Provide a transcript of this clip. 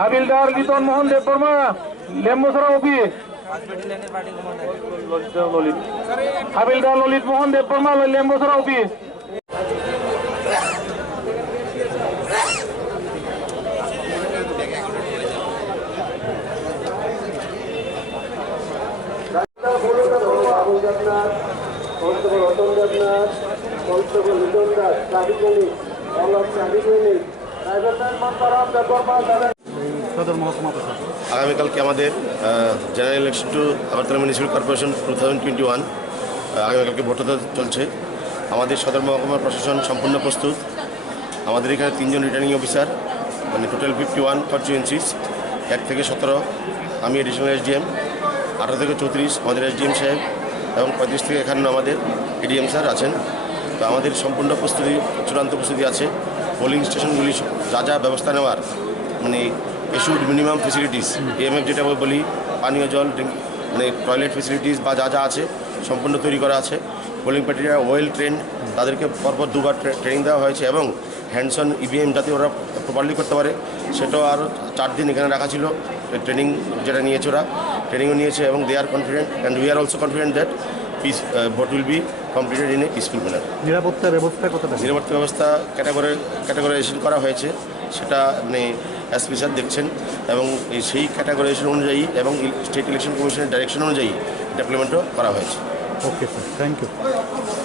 হাবিলদার লিটন মোহন Debbarma, Lembucherra OP. Havildar Lalit Mohan Debbarma, Lembucherra OP. Constable Ratan Debnath, constable Liton Das, traffic police, traffic police, driver Montaram Debbarma. সদর মহকুমা প্রশাসন আগামীকালকে আমাদের general election to Agartala municipal corporation 2021 আগামীকালকে ভোট হতে চলছে। আমাদের সদর মহকুমার প্রশাসন সম্পূর্ণ প্রস্তুত। আমাদের এখানে 3 জন রিটার্নিং অফিসার, মানে টোটাল 51 কনস্টিটুয়েন্সিস, 1 থেকে 17। আমি এডিশনাল এসডিএম, 18 থেকে 34 আমাদের এসডিএম সাহেব, এবং 35 থেকে 51 আমাদের এডিএম স্যার আছেন। তো আমাদের সম্পূর্ণ প্রস্তুতি, চূড়ান্ত প্রস্তুতি আছে। পোলিং স্টেশনগুলি যা যা ব্যবস্থা নেওয়ার, মানে ইস্যুড মিনিমাম ফেসিলিটিস, এএমএফ যেটা বলি, পানীয় জল, মানে টয়লেট ফেসিলিটিস বা যা যা আছে সম্পূর্ণ তৈরি করা আছে। পোলিং পার্টিরা ওয়েল ট্রেন্ড, তাদেরকে পরপর 2বার ট্রেনিং দেওয়া হয়েছে, এবং হ্যান্ডস অন ইভিএম যাতে ওরা প্রপারলি করতে পারে সেটাও আরও 4 দিন এখানে রাখা ছিল। ট্রেনিং যেটা নিয়েছে ওরা, ট্রেনিংও নিয়েছে, এবং they are confident and we are also confident that vote will be completed in a peaceful manner. নিরাপত্তা ব্যবস্থা কতটা? নিরাপত্তা ব্যবস্থা ক্যাটাগরাইজেশন করা হয়েছে, সেটা মানে এসপি স্যার দেখছেন, এবং সেই ক্যাটাগরাইজেশন অনুযায়ী এবং স্টেট ইলেকশন কমিশনের ডাইরেকশন অনুযায়ী ডেভেলপমেন্টও করা হয়েছে। Okay sir, thank you.